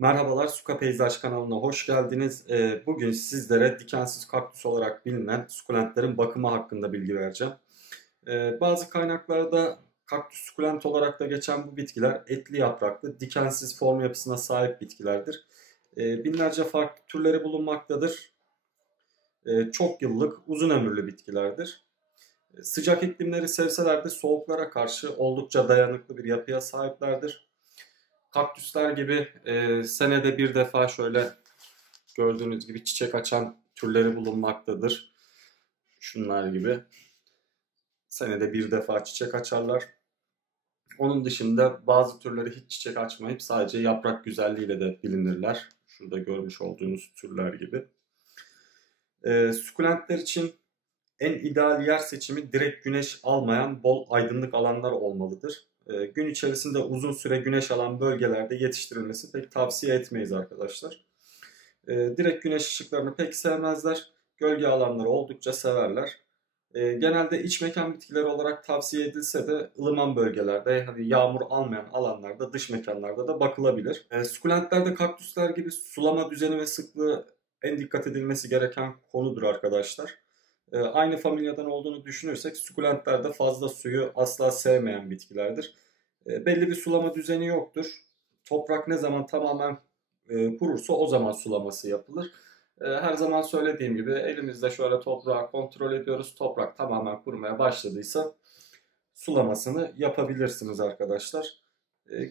Merhabalar, Suka Peyzaj kanalına hoş geldiniz. Bugün sizlere dikensiz kaktüs olarak bilinen sukulentlerin bakımı hakkında bilgi vereceğim. Bazı kaynaklarda kaktüs sukulent olarak da geçen bu bitkiler etli yapraklı, dikensiz form yapısına sahip bitkilerdir. Binlerce farklı türleri bulunmaktadır. Çok yıllık, uzun ömürlü bitkilerdir. Sıcak iklimleri sevseler de soğuklara karşı oldukça dayanıklı bir yapıya sahiplerdir. Kaktüsler gibi senede bir defa şöyle gördüğünüz gibi çiçek açan türleri bulunmaktadır. Şunlar gibi. Senede bir defa çiçek açarlar. Onun dışında bazı türleri hiç çiçek açmayıp sadece yaprak güzelliğiyle de bilinirler. Şurada görmüş olduğunuz türler gibi. Sukulentler için en ideal yer seçimi direkt güneş almayan bol aydınlık alanlar olmalıdır. Gün içerisinde uzun süre güneş alan bölgelerde yetiştirilmesi pek tavsiye etmeyiz arkadaşlar. Direkt güneş ışıklarını pek sevmezler. Gölge alanları oldukça severler. Genelde iç mekan bitkileri olarak tavsiye edilse de ılıman bölgelerde, hani yağmur almayan alanlarda, dış mekanlarda da bakılabilir. Sukulentlerde kaktüsler gibi sulama düzeni ve sıklığı en dikkat edilmesi gereken konudur arkadaşlar. Aynı familyadan olduğunu düşünürsek sukulentler de fazla suyu asla sevmeyen bitkilerdir. Belli bir sulama düzeni yoktur. Toprak ne zaman tamamen kurursa o zaman sulaması yapılır. Her zaman söylediğim gibi elimizde şöyle toprağı kontrol ediyoruz. Toprak tamamen kurumaya başladıysa sulamasını yapabilirsiniz arkadaşlar.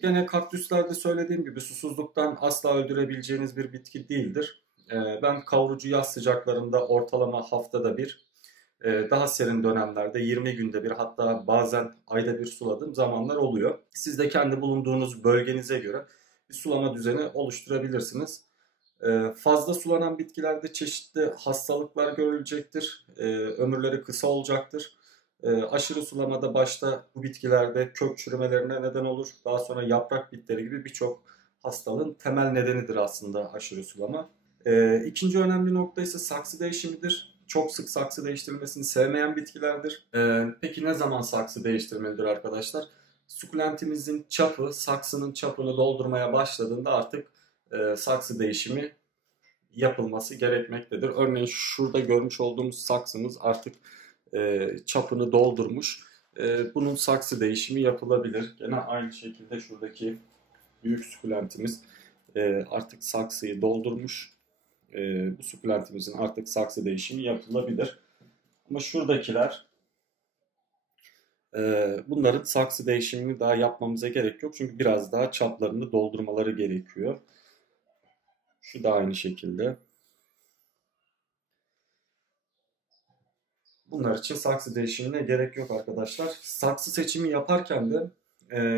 Gene kaktüslerde söylediğim gibi susuzluktan asla öldürebileceğiniz bir bitki değildir. Ben kavurucu yaz sıcaklarında ortalama haftada bir, daha serin dönemlerde 20 günde bir, hatta bazen ayda bir suladığım zamanlar oluyor. Siz de kendi bulunduğunuz bölgenize göre bir sulama düzeni oluşturabilirsiniz. Fazla sulanan bitkilerde çeşitli hastalıklar görülecektir. Ömürleri kısa olacaktır. Aşırı sulamada başta bu bitkilerde kök çürümelerine neden olur. Daha sonra yaprak bitleri gibi birçok hastalığın temel nedenidir aslında aşırı sulama. İkinci önemli nokta ise saksı değişimidir. Çok sık saksı değiştirilmesini sevmeyen bitkilerdir. Peki ne zaman saksı değiştirmelidir arkadaşlar? Sukulentimizin çapı saksının çapını doldurmaya başladığında artık saksı değişimi yapılması gerekmektedir. Örneğin şurada görmüş olduğumuz saksımız artık çapını doldurmuş. Bunun saksı değişimi yapılabilir. Gene aynı şekilde şuradaki büyük sukulentimiz artık saksıyı doldurmuş. Bu sukulentimizin artık saksı değişimi yapılabilir. Ama şuradakiler, bunların saksı değişimini daha yapmamıza gerek yok. Çünkü biraz daha çaplarını doldurmaları gerekiyor. Şu da aynı şekilde. Bunlar için saksı değişimine gerek yok arkadaşlar. Saksı seçimi yaparken de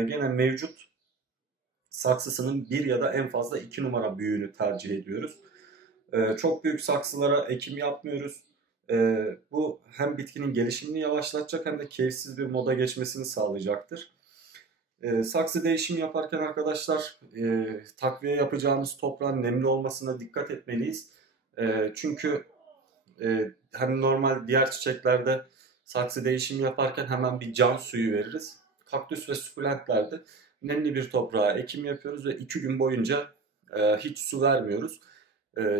gene mevcut saksısının bir ya da en fazla 2 numara büyüğünü tercih ediyoruz. Çok büyük saksılara ekim yapmıyoruz. Bu hem bitkinin gelişimini yavaşlatacak hem de keyifsiz bir moda geçmesini sağlayacaktır. Saksı değişimi yaparken arkadaşlar takviye yapacağımız toprağın nemli olmasına dikkat etmeliyiz. Çünkü hani normal diğer çiçeklerde saksı değişimi yaparken hemen bir can suyu veririz. Kaktüs ve sukulentlerde nemli bir toprağa ekim yapıyoruz ve 2 gün boyunca hiç su vermiyoruz.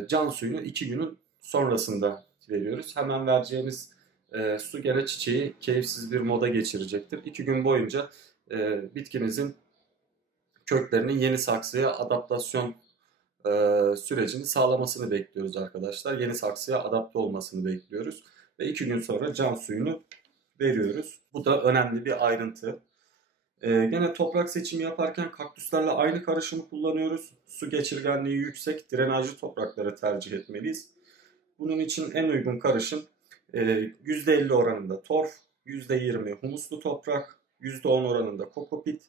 Can suyunu 2 günün sonrasında veriyoruz. Hemen vereceğimiz su gene çiçeği keyifsiz bir moda geçirecektir. 2 gün boyunca bitkinizin köklerinin yeni saksıya adaptasyon sürecini sağlamasını bekliyoruz arkadaşlar. Yeni saksıya adapte olmasını bekliyoruz. Ve 2 gün sonra can suyunu veriyoruz. Bu da önemli bir ayrıntı. Gene toprak seçimi yaparken kaktüslerle aynı karışımı kullanıyoruz. Su geçirgenliği yüksek, drenajlı toprakları tercih etmeliyiz. Bunun için en uygun karışım %50 oranında torf, %20 humuslu toprak, %10 oranında kokopit,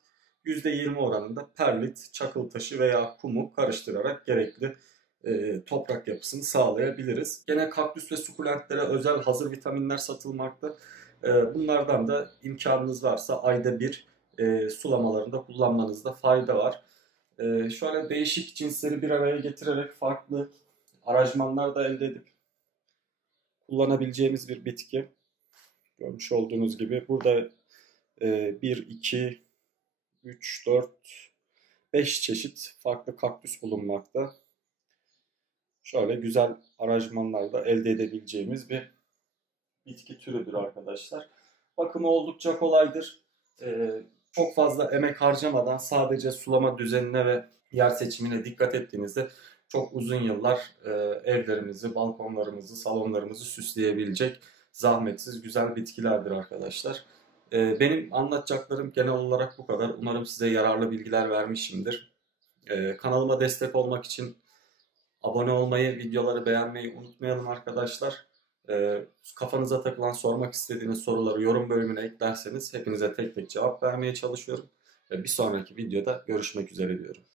%20 oranında perlit, çakıl taşı veya kumu karıştırarak gerekli toprak yapısını sağlayabiliriz. Gene kaktüs ve sukulentlere özel hazır vitaminler satılmakta. Bunlardan da imkanınız varsa ayda bir sulamalarında kullanmanızda fayda var. Şöyle değişik cinsleri bir araya getirerek farklı aranjmanlar da elde edip kullanabileceğimiz bir bitki. Görmüş olduğunuz gibi burada 1, 2, 3, 4, 5 çeşit farklı kaktüs bulunmakta. Şöyle güzel aranjmanlarda elde edebileceğimiz bir bitki türüdür arkadaşlar. Bakımı oldukça kolaydır. Çok fazla emek harcamadan sadece sulama düzenine ve yer seçimine dikkat ettiğinizde çok uzun yıllar evlerimizi, balkonlarımızı, salonlarımızı süsleyebilecek zahmetsiz güzel bitkilerdir arkadaşlar. Benim anlatacaklarım genel olarak bu kadar. Umarım size yararlı bilgiler vermişimdir. Kanalıma destek olmak için abone olmayı, videoları beğenmeyi unutmayalım arkadaşlar. Kafanıza takılan, sormak istediğiniz soruları yorum bölümüne eklerseniz hepinize tek tek cevap vermeye çalışıyorum. Ve bir sonraki videoda görüşmek üzere diyorum.